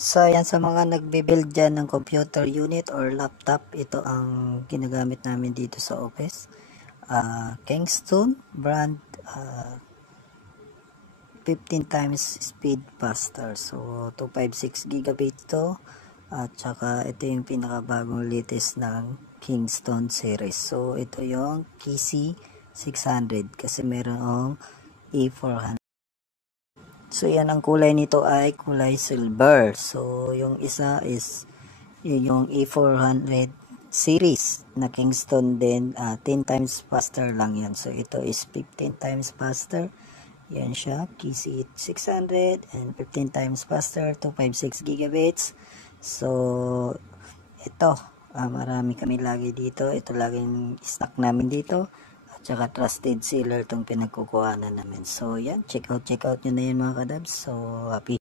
So, yan sa mga nagbe-build dyan ng computer unit or laptop, ito ang ginagamit namin dito sa office. Kingston brand 15 times speed faster. So, 256 gigabit to. At saka ito yung pinakabagong latest ng Kingston series. So, ito yung KC600 kasi meron E400. So, yan ang kulay nito ay kulay silver. So, yung isa is yung E400 series na Kingston din. 10 times faster lang yan. So, ito is 15 times faster. Yan siya. KC600 and 15 times faster. 256 gigabits. So, ito. Marami kami lagi dito. Ito laging stock namin dito. Tsaka trusted seller itong pinagkukuhanan namin. So, yan. Check out nyo na yan mga kadabs. So, happy.